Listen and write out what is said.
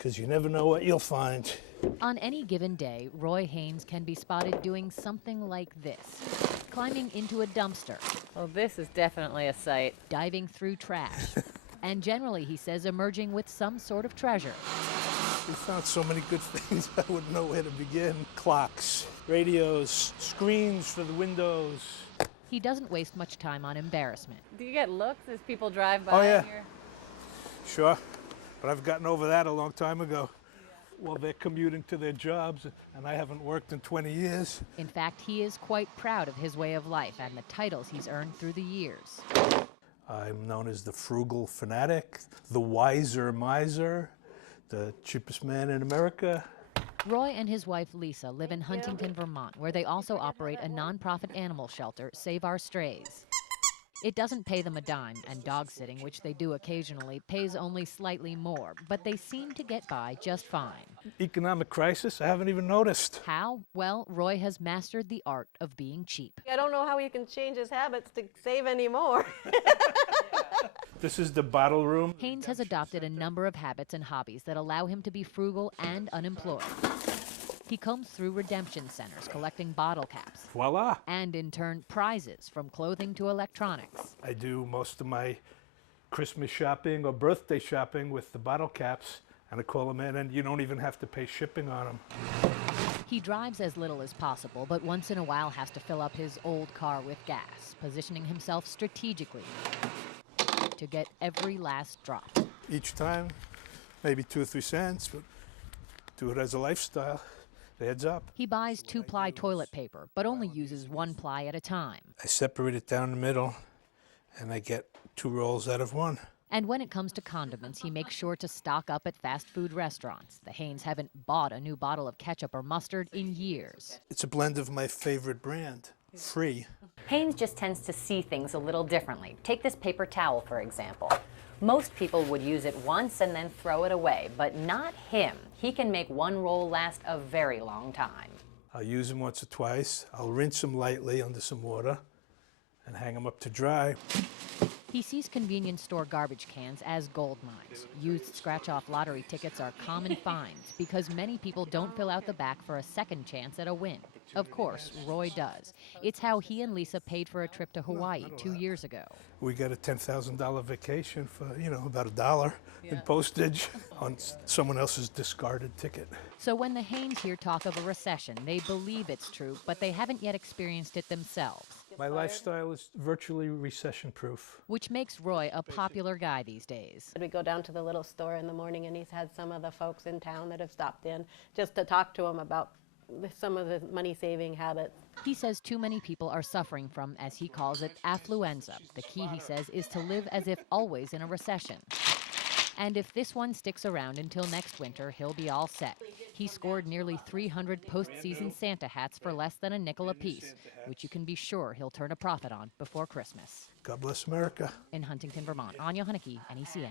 because you never know what you'll find. On any given day, Roy Haynes can be spotted doing something like this. Climbing into a dumpster. Well, this is definitely a sight. Diving through trash. And generally, he says, emerging with some sort of treasure. We found so many good things, I wouldn't know where to begin. Clocks, radios, screens for the windows. He doesn't waste much time on embarrassment. Do you get looks as people drive by? Oh, yeah. Here? Sure, but I've gotten over that a long time ago. Well, they're commuting to their jobs, and I haven't worked in 20 years. In fact, he is quite proud of his way of life and the titles he's earned through the years. I'm known as the frugal fanatic, the wiser miser, the cheapest man in America. Roy and his wife Lisa live in Huntington, Vermont, where they also operate a nonprofit animal shelter, Save Our Strays. It doesn't pay them a dime, and dog sitting, which they do occasionally, pays only slightly more, but they seem to get by just fine. Economic crisis? I haven't even noticed. How? Well, Roy has mastered the art of being cheap. I don't know how he can change his habits to save anymore. This is the bottle room. Haynes has adopted a number of habits and hobbies that allow him to be frugal and unemployed. He combs through redemption centers, collecting bottle caps. Voila! And in turn, prizes from clothing to electronics. I do most of my Christmas shopping or birthday shopping with the bottle caps, and I call them in, and you don't even have to pay shipping on them. He drives as little as possible, but once in a while has to fill up his old car with gas, positioning himself strategically to get every last drop. Each time, maybe 2 or 3 cents, but do it as a lifestyle. Heads up. He buys 2-ply toilet paper, but only uses 1 ply at a time. I separate it down the middle, and I get 2 rolls out of 1. And when it comes to condiments, he makes sure to stock up at fast food restaurants. The Haynes haven't bought a new bottle of ketchup or mustard in years. It's a blend of my favorite brand, Free. Haynes just tends to see things a little differently. Take this paper towel, for example. Most people would use it once and then throw it away, but not him. He can make 1 roll last a very long time. I'll use them once or twice. I'll rinse them lightly under some water and hang them up to dry. He sees convenience store garbage cans as gold mines. Used scratch-off lottery tickets are common finds because many people don't fill out the back for a second chance at a win. Of course, Roy does. It's how he and Lisa paid for a trip to Hawaii 2 years ago. We got a $10,000 vacation for, about $1 in postage on someone else's discarded ticket. So when the Haynes here talk of a recession, they believe it's true, but they haven't yet experienced it themselves. My lifestyle is virtually recession-proof. Which makes Roy a popular guy these days. We go down to the little store in the morning, and he's had some of the folks in town that have stopped in just to talk to him about some of the money-saving habits. He says too many people are suffering from, as he calls it, affluenza. The key, he says, is to live as if always in a recession. And if this one sticks around until next winter, he'll be all set. He scored nearly 300 postseason Santa hats for less than a nickel apiece, which you can be sure he'll turn a profit on before Christmas. God bless America. In Huntington, Vermont, Anya Hunnicky, NECN.